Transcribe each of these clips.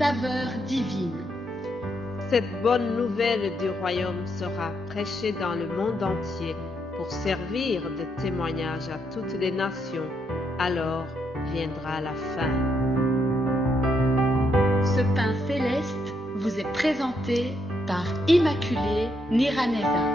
saveur divine. Cette bonne nouvelle du royaume sera prêchée dans le monde entier pour servir de témoignage à toutes les nations. Alors viendra la fin. Ce pain céleste vous est présenté par Immaculée Niraneza.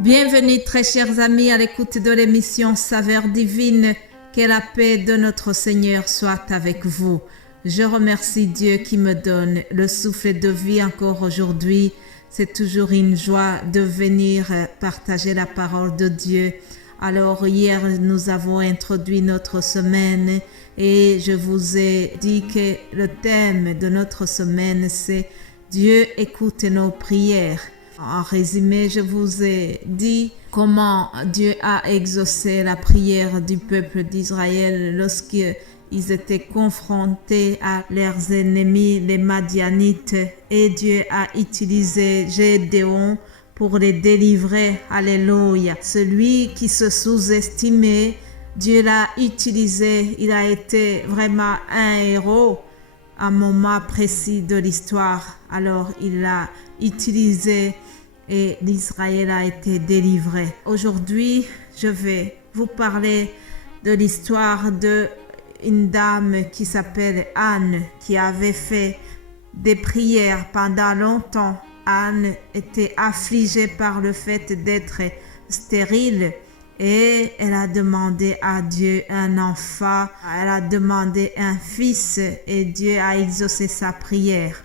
Bienvenue très chers amis à l'écoute de l'émission Saveur divine. Que la paix de notre Seigneur soit avec vous. Je remercie Dieu qui me donne le souffle de vie encore aujourd'hui. C'est toujours une joie de venir partager la parole de Dieu. Alors hier, nous avons introduit notre semaine et je vous ai dit que le thème de notre semaine, c'est « Dieu écoute nos prières ». En résumé, je vous ai dit comment Dieu a exaucé la prière du peuple d'Israël lorsqu'ils étaient confrontés à leurs ennemis, les Madianites, et Dieu a utilisé Gédéon pour les délivrer. Alléluia. Celui qui se sous-estimait, Dieu l'a utilisé. Il a été vraiment un héros à un moment précis de l'histoire. Alors, il l'a utilisé et l'Israël a été délivré. Aujourd'hui, je vais vous parler de l'histoire d'une dame qui s'appelle Anne, qui avait fait des prières pendant longtemps. Anne était affligée par le fait d'être stérile et elle a demandé à Dieu un enfant. Elle a demandé un fils et Dieu a exaucé sa prière.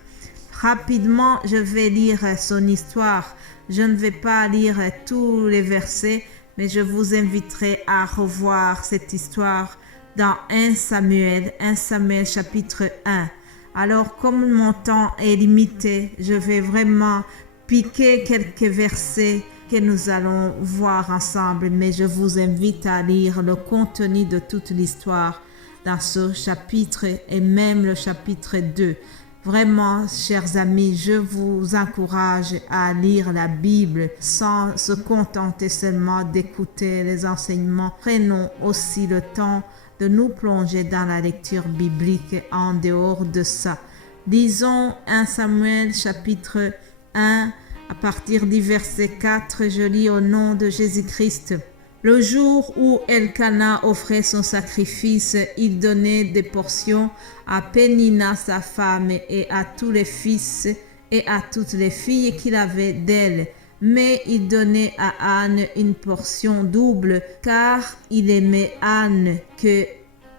Rapidement, je vais lire son histoire. Je ne vais pas lire tous les versets, mais je vous inviterai à revoir cette histoire dans 1 Samuel chapitre 1. Alors, comme mon temps est limité, je vais vraiment piquer quelques versets que nous allons voir ensemble, mais je vous invite à lire le contenu de toute l'histoire dans ce chapitre et même le chapitre 2. Vraiment, chers amis, je vous encourage à lire la Bible sans se contenter seulement d'écouter les enseignements. Prenons aussi le temps de nous plonger dans la lecture biblique en dehors de ça. Lisons 1 Samuel chapitre 1 à partir du verset 4. Je lis au nom de Jésus-Christ. Le jour où Elkana offrait son sacrifice, il donnait des portions à Pénina sa femme et à tous les fils et à toutes les filles qu'il avait d'elle. Mais il donnait à Anne une portion double, car il aimait Anne que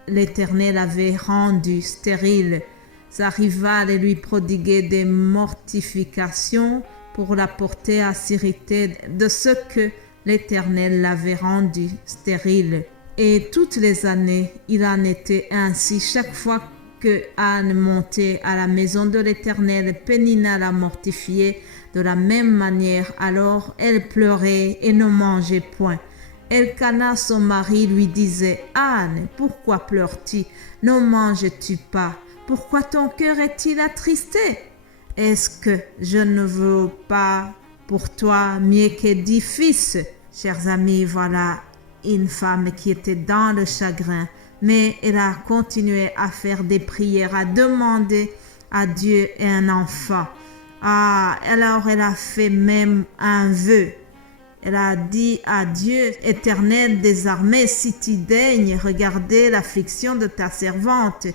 l'Éternel avait rendue stérile. Sa rivale lui prodiguait des mortifications pour la porter à s'irriter de ce que l'Éternel l'avait rendue stérile. Et toutes les années, il en était ainsi. Chaque fois que Anne montait à la maison de l'Éternel, Pénina la mortifiait de la même manière. Alors elle pleurait et ne mangeait point. Elkana, son mari, lui disait « Anne, pourquoi pleures-tu? Ne manges-tu pas? Pourquoi ton cœur est-il attristé? Est-ce que je ne veux pas pour toi mieux que 10 fils ?» Chers amis, voilà une femme qui était dans le chagrin, mais elle a continué à faire des prières, à demander à Dieu un enfant. Alors elle a fait même un vœu. Elle a dit à Dieu, « Éternel des armées, si tu daignes regarder l'affliction de ta servante,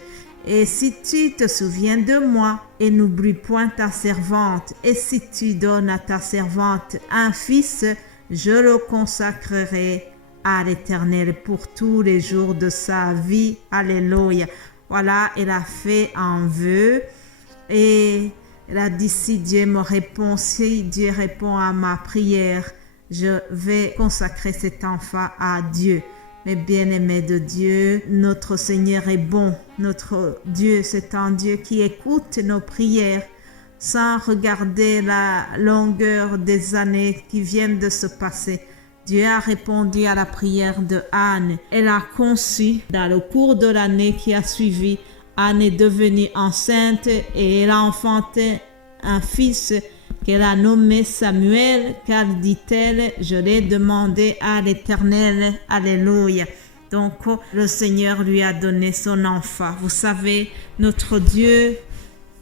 et si tu te souviens de moi, et n'oublie point ta servante, et si tu donnes à ta servante un fils, je le consacrerai à l'Éternel pour tous les jours de sa vie. » Alléluia. Voilà, elle a fait un vœu et elle a dit, si Dieu me répond, si Dieu répond à ma prière, je vais consacrer cet enfant à Dieu. Mais bien-aimés de Dieu, notre Seigneur est bon. Notre Dieu, c'est un Dieu qui écoute nos prières sans regarder la longueur des années qui viennent de se passer. Dieu a répondu à la prière de Anne. Elle a conçu dans le cours de l'année qui a suivi. Anne est devenue enceinte et elle a enfanté un fils qu'elle a nommé Samuel, car dit-elle, je l'ai demandé à l'Éternel. Alléluia. Donc, le Seigneur lui a donné son enfant. Vous savez, notre Dieu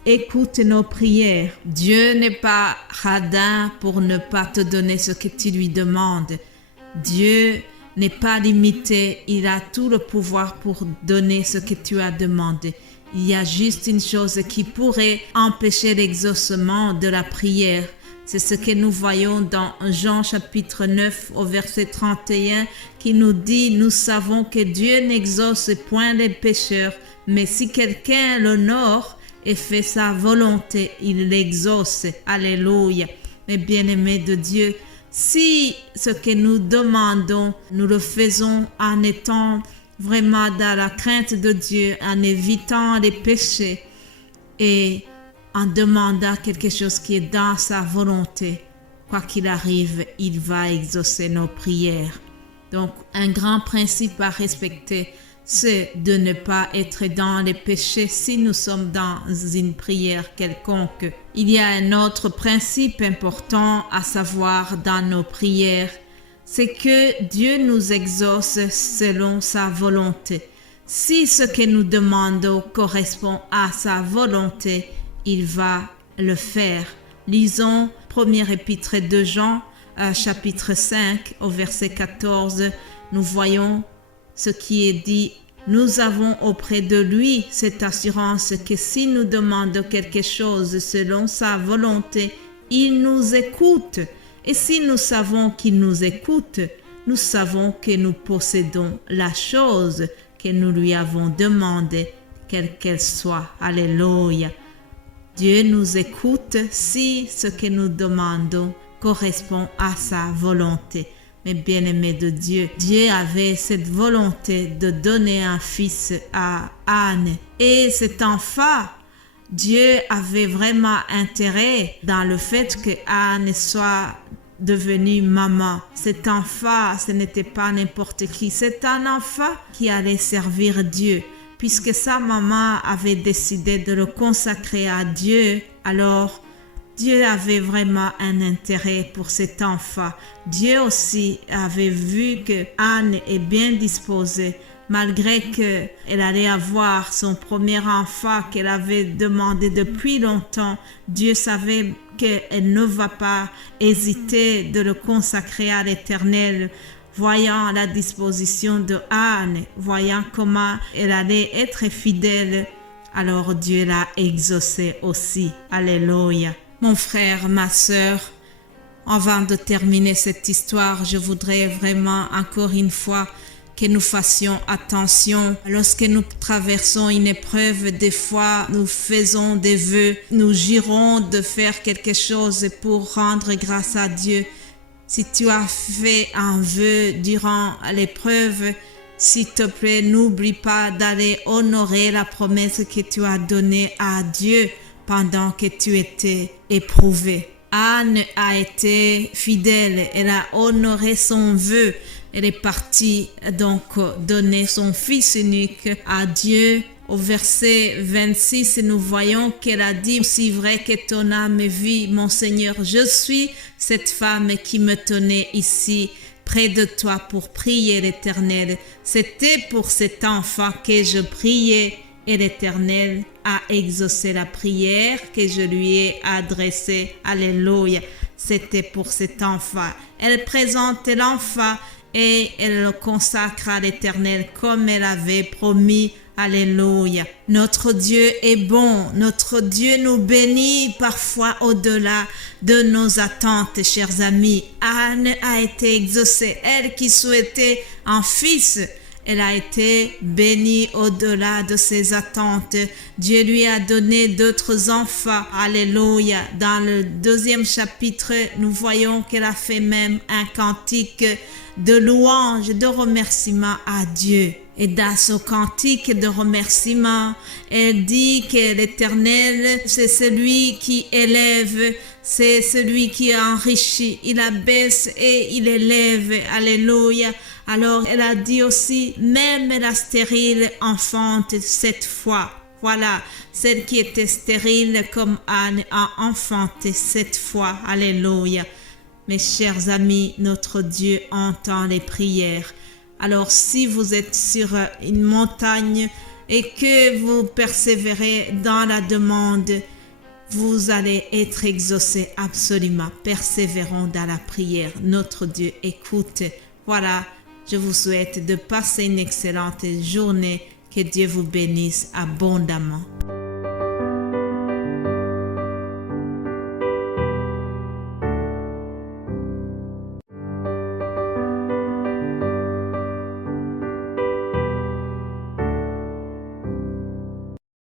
écoute nos prières. Dieu n'est pas radin pour ne pas te donner ce que tu lui demandes. Dieu n'est pas limité. Il a tout le pouvoir pour donner ce que tu as demandé. Il y a juste une chose qui pourrait empêcher l'exaucement de la prière. C'est ce que nous voyons dans Jean chapitre 9 au verset 31 qui nous dit « Nous savons que Dieu n'exauce point les pécheurs, mais si quelqu'un l'honore et fait sa volonté, il l'exauce. » Alléluia. Mes bien-aimés de Dieu, si ce que nous demandons, nous le faisons en étant vraiment dans la crainte de Dieu, en évitant les péchés et en demandant quelque chose qui est dans sa volonté, quoi qu'il arrive, il va exaucer nos prières. Donc, un grand principe à respecter, c'est de ne pas être dans les péchés si nous sommes dans une prière quelconque. Il y a un autre principe important à savoir dans nos prières, c'est que Dieu nous exauce selon sa volonté. Si ce que nous demandons correspond à sa volonté, il va le faire. Lisons première épître de Jean, chapitre 5, au verset 14. Nous voyons ce qui est dit. Nous avons auprès de lui cette assurance que si nous demandons quelque chose selon sa volonté, il nous écoute. Et si nous savons qu'il nous écoute, nous savons que nous possédons la chose que nous lui avons demandée, quelle qu'elle soit. Alléluia. Dieu nous écoute si ce que nous demandons correspond à sa volonté. Mes bien-aimés de Dieu, Dieu avait cette volonté de donner un fils à Anne. Et cet enfant, Dieu avait vraiment intérêt dans le fait que Anne soit devenue maman. Cet enfant, ce n'était pas n'importe qui. C'est un enfant qui allait servir Dieu. Puisque sa maman avait décidé de le consacrer à Dieu, alors Dieu avait vraiment un intérêt pour cet enfant. Dieu aussi avait vu que Anne est bien disposée, malgré qu'elle allait avoir son premier enfant qu'elle avait demandé depuis longtemps. Dieu savait qu'elle ne va pas hésiter de le consacrer à l'Éternel. Voyant la disposition de Anne, voyant comment elle allait être fidèle, alors Dieu l'a exaucée aussi. Alléluia. Mon frère, ma sœur, avant de terminer cette histoire, je voudrais vraiment encore une fois que nous fassions attention. Lorsque nous traversons une épreuve, des fois nous faisons des vœux, nous jurons de faire quelque chose pour rendre grâce à Dieu. Si tu as fait un vœu durant l'épreuve, s'il te plaît, n'oublie pas d'aller honorer la promesse que tu as donnée à Dieu pendant que tu étais éprouvé. Anne a été fidèle, elle a honoré son vœu. Elle est partie donc donner son fils unique à Dieu. Au verset 26, nous voyons qu'elle a dit « Si vrai que ton âme vit, mon Seigneur, je suis cette femme qui me tenait ici près de toi pour prier l'Éternel. C'était pour cet enfant que je priais et l'Éternel a exaucé la prière que je lui ai adressée. » Alléluia. C'était pour cet enfant. Elle présente l'enfant et elle le consacre à l'Éternel comme elle avait promis. Alléluia. Notre Dieu est bon. Notre Dieu nous bénit parfois au-delà de nos attentes, chers amis. Anne a été exaucée. Elle qui souhaitait un fils, elle a été bénie au-delà de ses attentes. Dieu lui a donné d'autres enfants. Alléluia. Dans le 2e chapitre, nous voyons qu'elle a fait même un cantique de louange, de remerciement à Dieu. Et dans ce cantique de remerciement, elle dit que l'Éternel, c'est celui qui élève, c'est celui qui enrichit. Il abaisse et il élève. Alléluia. Alors, elle a dit aussi, même la stérile enfante cette fois. Voilà, celle qui était stérile comme Anne a enfanté cette fois. Alléluia. Mes chers amis, notre Dieu entend les prières. Alors si vous êtes sur une montagne et que vous persévérez dans la demande, vous allez être exaucés absolument. Persévérons dans la prière. Notre Dieu écoute. Voilà, je vous souhaite de passer une excellente journée. Que Dieu vous bénisse abondamment.